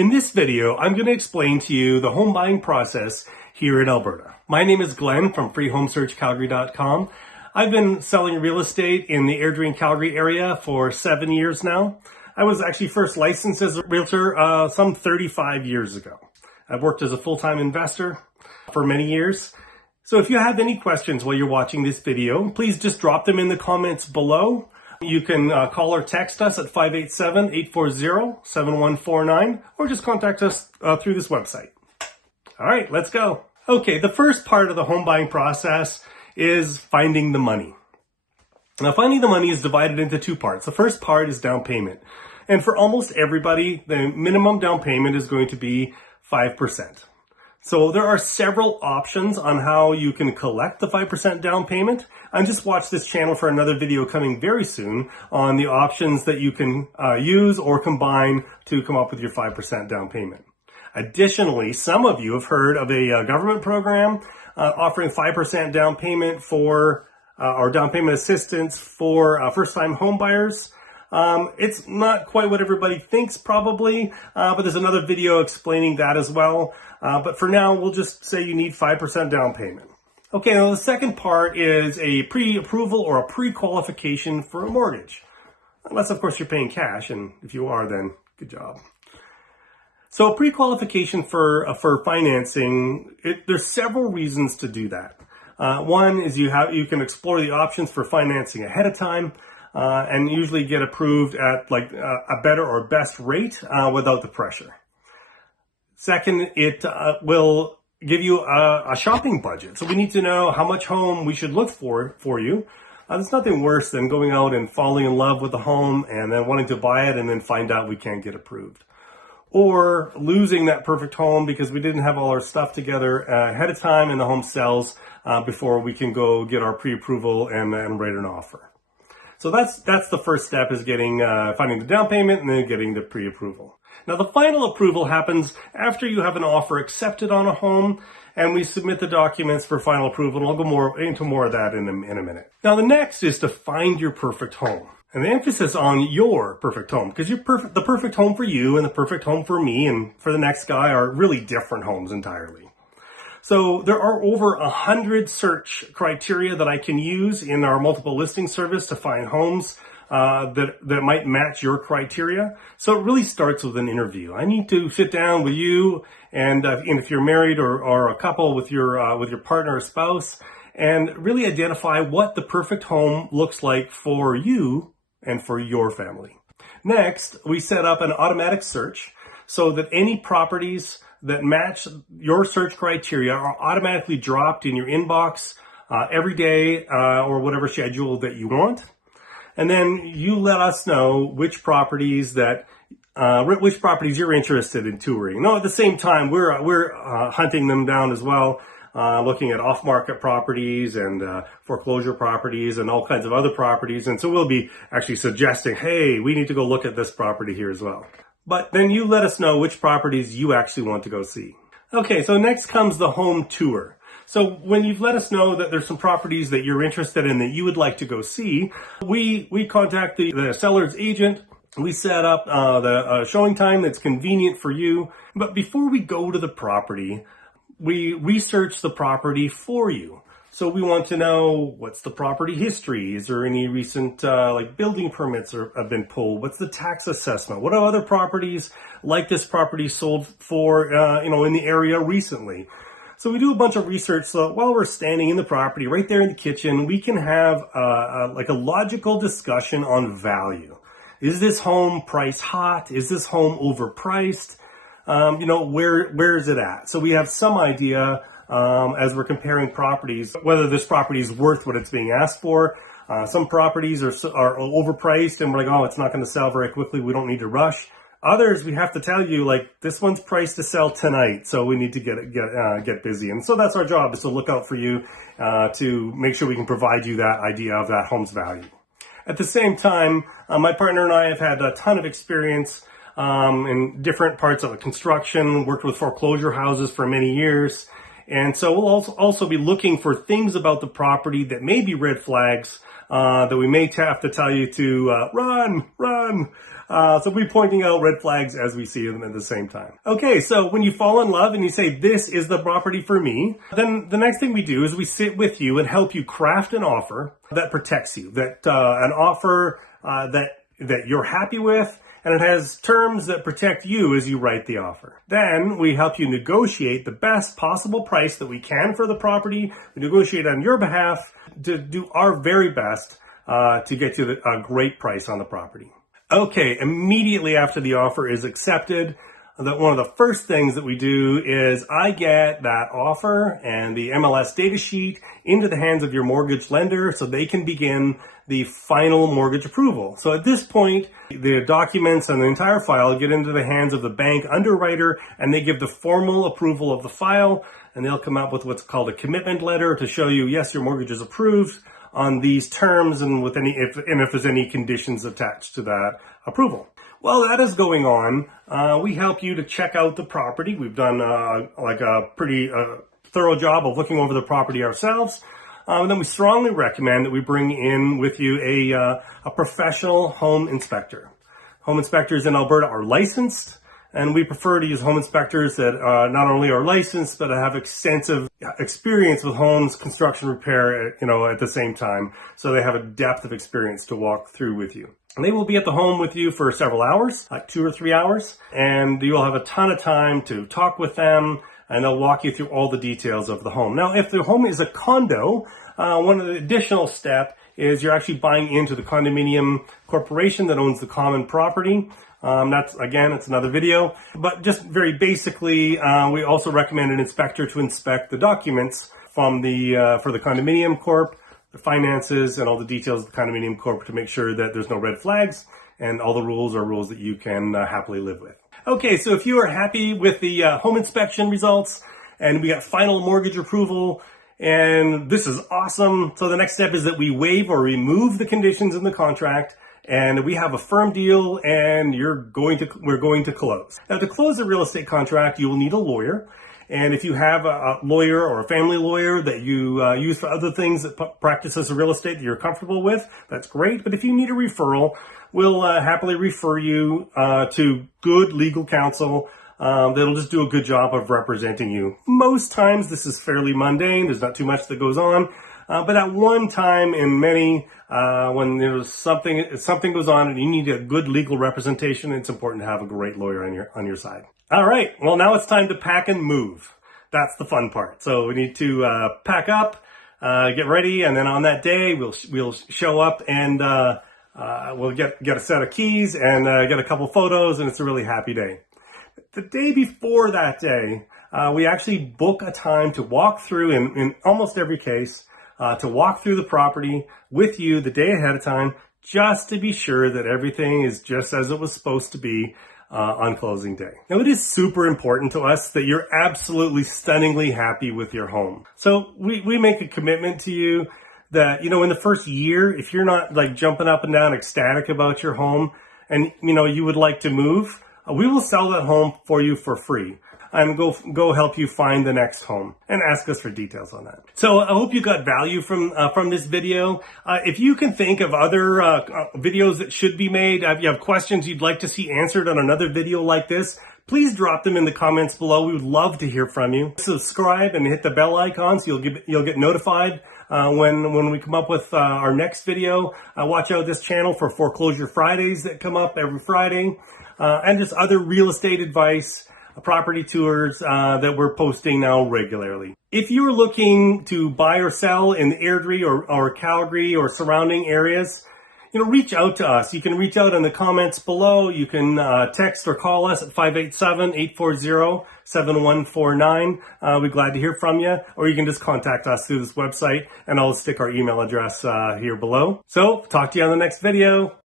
In this video, I'm going to explain to you the home buying process here in Alberta. My name is Glenn from freehomesearchcalgary.com. I've been selling real estate in the Airdrie, Calgary area for 7 years now. I was actually first licensed as a realtor some 35 years ago. I've worked as a full-time investor for many years. So if you have any questions while you're watching this video, please just drop them in the comments below. You can call or text us at 587-840-7149 or just contact us through this website. All right, let's go. Okay, the first part of the home buying process is finding the money. Now, finding the money is divided into two parts. The first part is down payment. And for almost everybody, the minimum down payment is going to be 5%. So there are several options on how you can collect the 5% down payment. And just watch this channel for another video coming very soon on the options that you can use or combine to come up with your 5% down payment. Additionally, some of you have heard of a government program offering 5% down payment for or down payment assistance for first-time home buyers. It's not quite what everybody thinks probably, but there's another video explaining that as well. But for now, we'll just say you need 5% down payment. Okay, now the second part is a pre-approval or a pre-qualification for a mortgage. Unless, of course, you're paying cash, and if you are, then good job. So pre-qualification for financing, there's several reasons to do that. One is you can explore the options for financing ahead of time. And usually get approved at like a better or best rate without the pressure. Second, it will give you a shopping budget. So we need to know how much home we should look for you. There's nothing worse than going out and falling in love with a home and then wanting to buy it and then find out we can't get approved. Or losing that perfect home because we didn't have all our stuff together ahead of time and the home sells before we can go get our pre-approval and write an offer. So that's the first step, is finding the down payment and then getting the pre-approval. Now the final approval happens after you have an offer accepted on a home and we submit the documents for final approval, and I'll go into more of that in a minute. Now the next is to find your perfect home. And the emphasis on your perfect home, because the perfect home for you and the perfect home for me and for the next guy are really different homes entirely. So there are over 100 search criteria that I can use in our multiple listing service to find homes that might match your criteria. So it really starts with an interview. I need to sit down with you, and if you're married or a couple with your partner or spouse, and really identify what the perfect home looks like for you and for your family. Next, we set up an automatic search so that any properties that match your search criteria are automatically dropped in your inbox every day or whatever schedule that you want. And then you let us know which properties you're interested in touring. Now, at the same time, we're hunting them down as well, looking at off-market properties and foreclosure properties and all kinds of other properties. And so we'll be actually suggesting, hey, we need to go look at this property here as well. But then you let us know which properties you actually want to go see. Okay, so next comes the home tour. So when you've let us know that there's some properties that you're interested in that you would like to go see, we contact the seller's agent. We set up the showing time that's convenient for you. But before we go to the property, we research the property for you. So we want to know, what's the property history? Is there any recent building permits have been pulled? What's the tax assessment? What are other properties like this property sold for in the area recently? So we do a bunch of research so while we're standing in the property right there in the kitchen, we can have a logical discussion on value. Is this home price hot? Is this home overpriced? Where is it at? So we have some idea as we're comparing properties, whether this property is worth what it's being asked for. Some properties are overpriced and we're like, oh, it's not going to sell very quickly. We don't need to rush. Others, we have to tell you, this one's priced to sell tonight, so we need to get busy. And so that's our job, is to look out for you to make sure we can provide you that idea of that home's value. At the same time, my partner and I have had a ton of experience in different parts of the construction, worked with foreclosure houses for many years. And so we'll also be looking for things about the property that may be red flags that we may have to tell you to run. So we'll be pointing out red flags as we see them at the same time. Okay, so when you fall in love and you say, this is the property for me, then the next thing we do is we sit with you and help you craft an offer that protects you, that an offer that you're happy with, and it has terms that protect you as you write the offer. Then we help you negotiate the best possible price that we can for the property. We negotiate on your behalf to do our very best to get you a great price on the property. Okay, immediately after the offer is accepted, one of the first things that we do is I get that offer and the MLS data sheet into the hands of your mortgage lender so they can begin the final mortgage approval. So at this point, the documents and the entire file get into the hands of the bank underwriter, and they give the formal approval of the file, and they'll come up with what's called a commitment letter to show you, yes, your mortgage is approved on these terms and with if there's any conditions attached to that approval. While that is going on, we help you to check out the property. We've done like a pretty thorough job of looking over the property ourselves. And then we strongly recommend that we bring in with you a professional home inspector. Home inspectors in Alberta are licensed, and we prefer to use home inspectors that not only are licensed, but have extensive experience with homes, construction, repair, at the same time. So they have a depth of experience to walk through with you. And they will be at the home with you for several hours, like 2 or 3 hours, and you'll have a ton of time to talk with them, and they'll walk you through all the details of the home. Now, if the home is a condo, one of the additional step is you're actually buying into the condominium corporation that owns the common property. It's another video, but just very basically, we also recommend an inspector to inspect the documents from for the condominium corp, the finances, and all the details of the condominium corp to make sure that there's no red flags and all the rules are rules that you can happily live with. Okay, so if you are happy with the home inspection results and we got final mortgage approval, and this is awesome. So the next step is that we waive or remove the conditions in the contract, and we have a firm deal, and we're going to close. Now, to close a real estate contract, you will need a lawyer. And if you have a lawyer or a family lawyer that you use for other things that practices real estate that you're comfortable with, that's great. But if you need a referral, we'll happily refer you to good legal counsel that'll just do a good job of representing you. Most times this is fairly mundane. There's not too much that goes on. But at one time in many, when there's something goes on and you need a good legal representation, it's important to have a great lawyer on your side. All right, well, now it's time to pack and move. That's the fun part. So we need to pack up, get ready, and then on that day we'll show up and we'll get a set of keys and get a couple photos, and it's a really happy day. The day before that day, we actually book a time to walk through, in almost every case, to walk through the property with you the day ahead of time, just to be sure that everything is just as it was supposed to be on closing day. Now, it is super important to us that you're absolutely stunningly happy with your home. So we make a commitment to you that, in the first year, if you're not like jumping up and down ecstatic about your home and, you would like to move, we will sell that home for you for free and go help you find the next home, and ask us for details on that. So I hope you got value from this video. If you can think of other videos that should be made, if you have questions you'd like to see answered on another video like this, please drop them in the comments below. We would love to hear from you. Subscribe and hit the bell icon so you'll get notified when we come up with our next video. Watch out this channel for Foreclosure Fridays that come up every Friday, and just other real estate advice, property tours that we're posting now regularly. If you're looking to buy or sell in Airdrie or Calgary or surrounding areas, reach out to us. You can reach out in the comments below. You can text or call us at 587-840-7149. We're glad to hear from you. Or you can just contact us through this website, and I'll stick our email address here below. So talk to you on the next video.